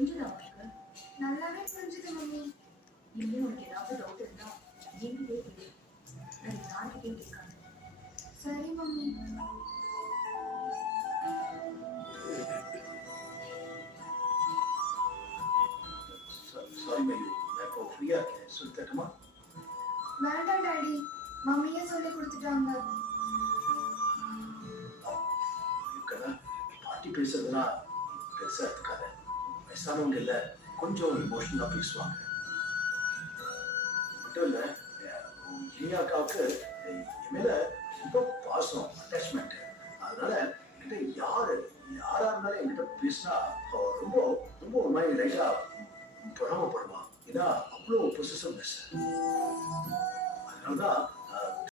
புரிஞ்சுதா உனக்கு? நல்லாவே புரிஞ்சுது மம்மி. இன்னும் உனக்கு ஏதாவது டவுட் இருந்தா என்கிட்டே கேளு. நான் யார்கிட்டயும் கேட்காது. சரி மம்மி. சாரி மயூ, நான் இப்போ ஃப்ரீயா இருக்கேன், சொல்லி தட்டுமா? வேண்டாம் டாடி, மம்மியே சொல்லி கொடுத்துட்டாங்க. பாட்டி பேசுறதுலாம் பெருசா எடுத்துக்காத. வயசானவங்க இல்ல, கொஞ்சம் இமோஷனலா பேசுவாங்க. மட்டும் இல்ல, இனியாக்காவுக்கு என் மேல ரொம்ப பாசம், அட்டாச்மெண்ட். அதனால என்கிட்ட யாரா இருந்தாலும் என்கிட்ட பேசினா ரொம்ப ரொம்ப ஒரு மாதிரி லைட்டா பொறாமப்படுவான். ஏன்னா அவ்வளோ பொசிசிவ்னஸ். அதனாலதான்